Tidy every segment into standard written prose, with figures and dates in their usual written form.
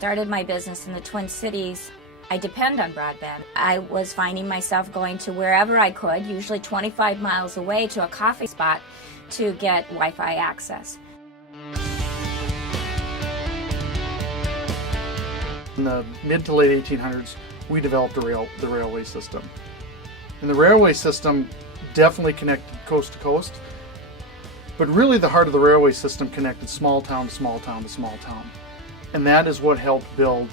started my business in the Twin Cities, I depend on broadband. I was finding myself going to wherever I could, usually 25 miles away, to a coffee spot to get Wi-Fi access. In the mid to late 1800s, we developed the railway system. And the railway system definitely connected coast to coast, but really the heart of the railway system connected small town to small town to small town. And that is what helped build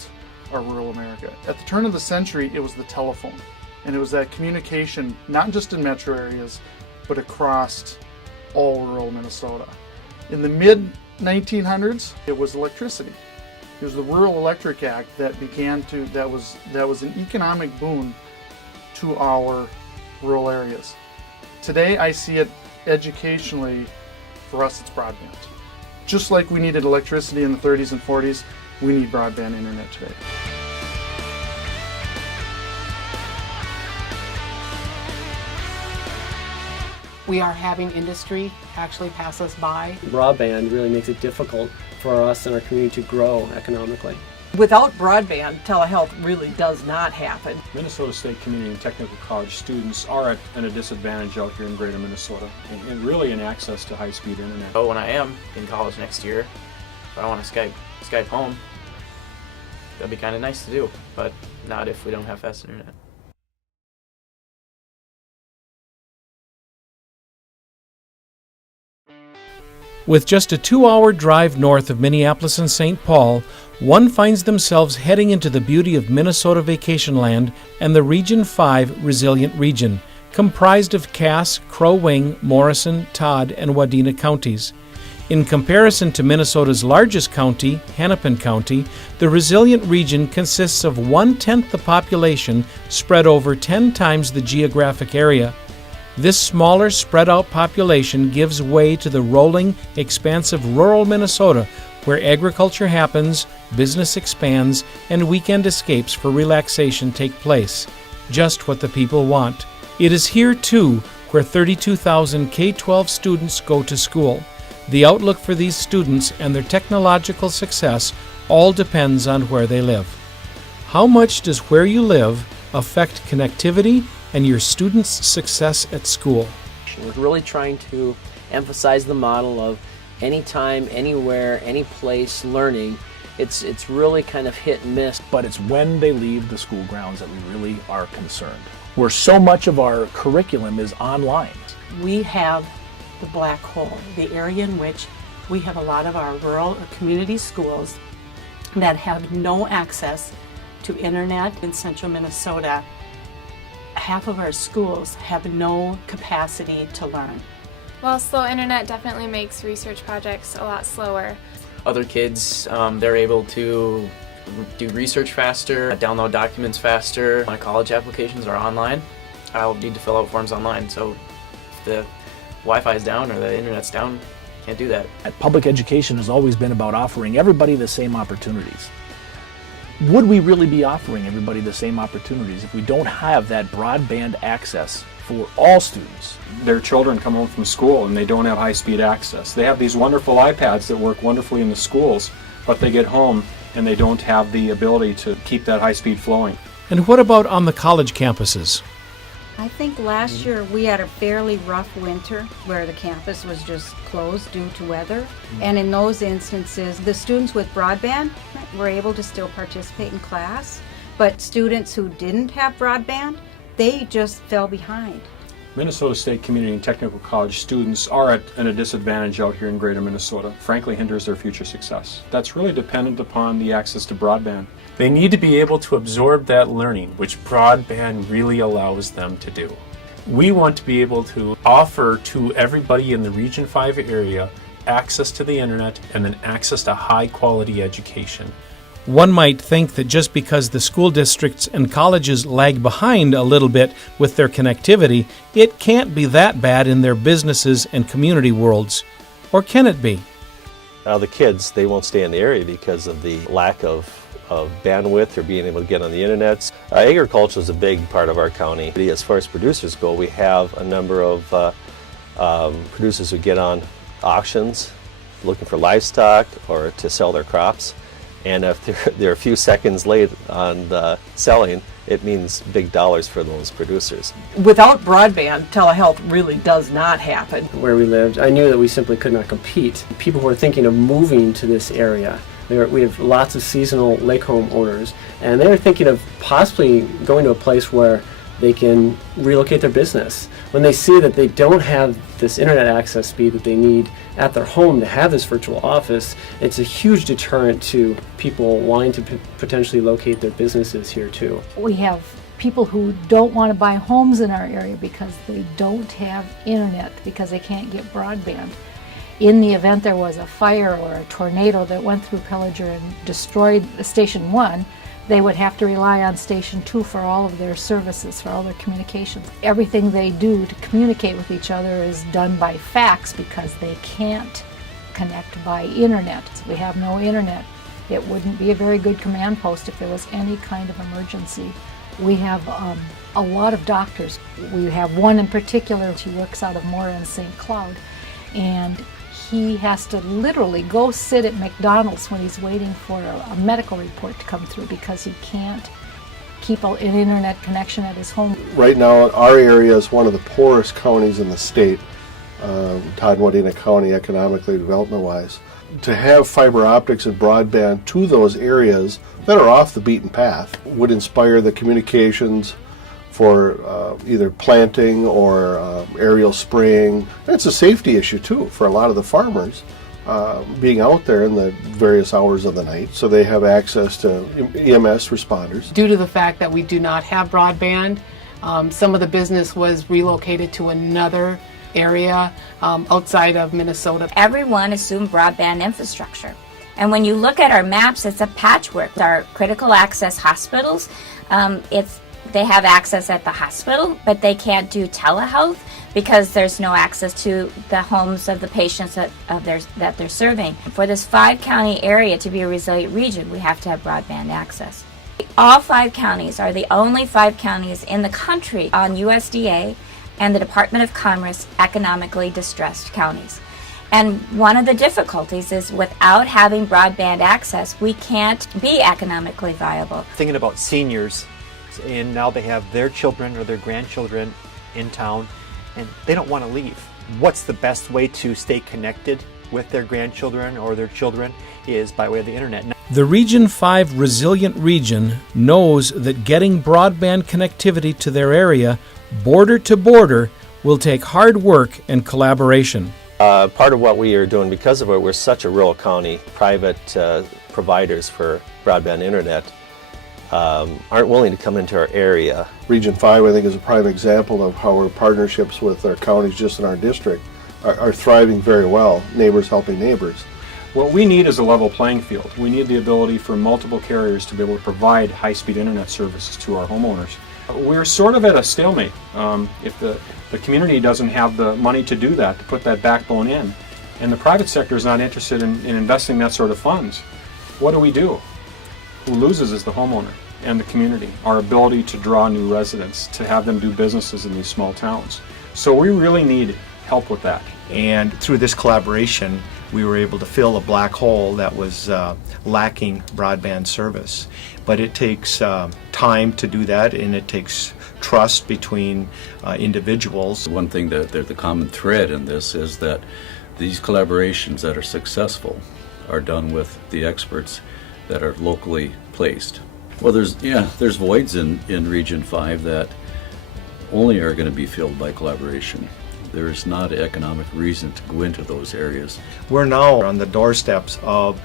our rural America. At the turn of the century, it was the telephone. And it was that communication, not just in metro areas, but across all rural Minnesota. In the mid-1900s, it was electricity. It was the Rural Electric Act that was an economic boon to our rural areas. Today, I see it educationally. For us, it's broadband. Just like we needed electricity in the 30s and 40s, we need broadband internet today. We are having industry actually pass us by. Broadband really makes it difficult for us and our community to grow economically. Without broadband, telehealth really does not happen. Minnesota State Community and Technical College students are at a disadvantage out here in greater Minnesota and really in access to high-speed internet. Oh, when I am in college next year, if I want to Skype home, that'd be kind of nice to do, but not if we don't have fast internet. With just a 2-hour drive north of Minneapolis and St. Paul, one finds themselves heading into the beauty of Minnesota Vacation Land and the Region 5 Resilient Region, comprised of Cass, Crow Wing, Morrison, Todd, and Wadena counties. In comparison to Minnesota's largest county, Hennepin County, the Resilient Region consists of 1/10 the population spread over 10 times the geographic area. This smaller, spread-out population gives way to the rolling, expansive rural Minnesota, where agriculture happens, business expands, and weekend escapes for relaxation take place. Just what the people want. It is here, too, where 32,000 K-12 students go to school. The outlook for these students and their technological success all depends on where they live. How much does where you live affect connectivity and your students' success at school? We're really trying to emphasize the model of anytime, anywhere, any place learning. It's really kind of hit and miss. But it's when they leave the school grounds that we really are concerned, where so much of our curriculum is online. We have the black hole, the area in which we have a lot of our rural or community schools that have no access to internet in central Minnesota. Half of our schools have no capacity to learn. Well, slow internet definitely makes research projects a lot slower. Other kids, they're able to do research faster, download documents faster. My college applications are online. I'll need to fill out forms online, so if the Wi-Fi is down or the internet's down, can't do that. Public education has always been about offering everybody the same opportunities. Would we really be offering everybody the same opportunities if we don't have that broadband access for all students? Their children come home from school and they don't have high-speed access. They have these wonderful iPads that work wonderfully in the schools, but they get home and they don't have the ability to keep that high speed flowing. And what about on the college campuses? I think last year we had a fairly rough winter where the campus was just closed due to weather. And in those instances, the students with broadband were able to still participate in class, but students who didn't have broadband, they just fell behind. Minnesota State Community and Technical College students are at a disadvantage out here in greater Minnesota. Frankly, hinders their future success. That's really dependent upon the access to broadband. They need to be able to absorb that learning, which broadband really allows them to do. We want to be able to offer to everybody in the Region 5 area access to the internet and then access to high quality education. One might think that just because the school districts and colleges lag behind a little bit with their connectivity, it can't be that bad in their businesses and community worlds. Or can it be? The kids, they won't stay in the area because of the lack of bandwidth or being able to get on the internet. Agriculture is a big part of our county. As far as producers go, we have a number of producers who get on auctions looking for livestock or to sell their crops. And if they're a few seconds late on the selling, it means big dollars for those producers. Without broadband, telehealth really does not happen. Where we lived, I knew that we simply could not compete. People who are thinking of moving to this area, we have lots of seasonal lake home owners, and they're thinking of possibly going to a place where they can relocate their business. When they see that they don't have this internet access speed that they need at their home to have this virtual office, it's a huge deterrent to people wanting to potentially locate their businesses here too. We have people who don't want to buy homes in our area because they don't have internet, because they can't get broadband. In the event there was a fire or a tornado that went through Pillager and destroyed Station 1, they would have to rely on Station 2 for all of their services, for all their communications. Everything they do to communicate with each other is done by fax because they can't connect by internet. We have no internet. It wouldn't be a very good command post if there was any kind of emergency. We have a lot of doctors. We have one in particular, she works out of Mora and St. Cloud, and he has to literally go sit at McDonald's when he's waiting for a medical report to come through because he can't keep an internet connection at his home. Right now, our area is one of the poorest counties in the state, Todd and Wadena County, economically, development-wise. To have fiber optics and broadband to those areas that are off the beaten path would inspire the communications for either planting or aerial spraying. And it's a safety issue too for a lot of the farmers being out there in the various hours of the night, so they have access to EMS responders. Due to the fact that we do not have broadband, some of the business was relocated to another area outside of Minnesota. Everyone assumed broadband infrastructure. And when you look at our maps, it's a patchwork. Our critical access hospitals, they have access at the hospital, but they can't do telehealth because there's no access to the homes of the patients that they're serving. For this 5-county area to be a resilient region, we have to have broadband access. All 5 counties are the only 5 counties in the country on USDA and the Department of Commerce economically distressed counties. And one of the difficulties is without having broadband access, we can't be economically viable. Thinking about seniors, and now they have their children or their grandchildren in town, and they don't want to leave. What's the best way to stay connected with their grandchildren or their children is by way of the internet. The Region 5 Resilient Region knows that getting broadband connectivity to their area, border to border, will take hard work and collaboration. Part of what we are doing, because of it, we're such a rural county, private providers for broadband internet aren't willing to come into our area. Region 5, I think, is a prime example of how our partnerships with our counties just in our district are thriving very well, neighbors helping neighbors. What we need is a level playing field. We need the ability for multiple carriers to be able to provide high-speed internet services to our homeowners. We're sort of at a stalemate. If the community doesn't have the money to do that, to put that backbone in, and the private sector is not interested in investing that sort of funds, what do? Who loses is the homeowner and the community, our ability to draw new residents, to have them do businesses in these small towns. So we really need help with that. And through this collaboration, we were able to fill a black hole that was lacking broadband service. But it takes time to do that, and it takes trust between individuals. One thing that the common thread in this is that these collaborations that are successful are done with the experts that are locally placed. Well, there's voids in Region 5 that only are going to be filled by collaboration. There's not an economic reason to go into those areas. We're now on the doorsteps of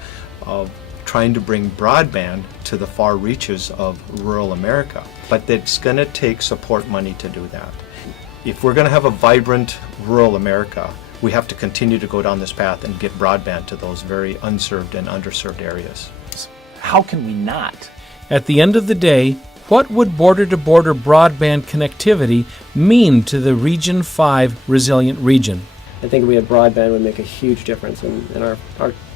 trying to bring broadband to the far reaches of rural America, but it's going to take support money to do that. If we're going to have a vibrant rural America, we have to continue to go down this path and get broadband to those very unserved and underserved areas. How can we not? At the end of the day, what would border-to-border broadband connectivity mean to the Region 5 Resilient Region? I think if we had broadband, it would make a huge difference in our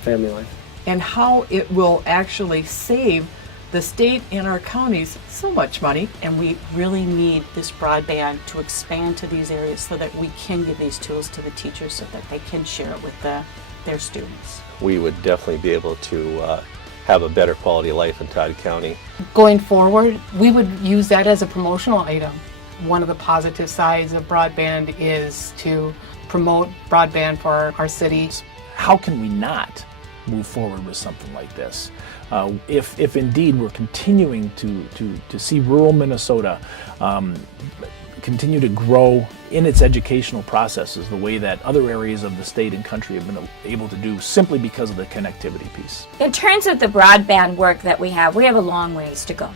family life. And how it will actually save the state and our counties so much money. And we really need this broadband to expand to these areas so that we can give these tools to the teachers so that they can share it with their students. We would definitely be able to have a better quality of life in Todd County. Going forward, we would use that as a promotional item. One of the positive sides of broadband is to promote broadband for our city. How can we not move forward with something like this? If indeed we're continuing to see rural Minnesota continue to grow in its educational processes the way that other areas of the state and country have been able to do simply because of the connectivity piece. In terms of the broadband work that we have a long ways to go.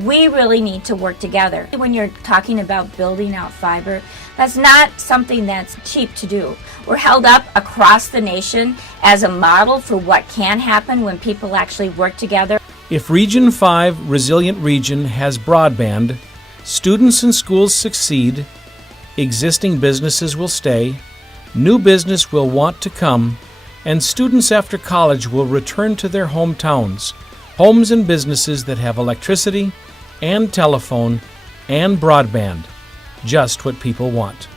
We really need to work together. When you're talking about building out fiber, that's not something that's cheap to do. We're held up across the nation as a model for what can happen when people actually work together. If Region 5 Resilient Region has broadband, students and schools succeed, existing businesses will stay, new business will want to come, and students after college will return to their hometowns, homes and businesses that have electricity and telephone and broadband, just what people want.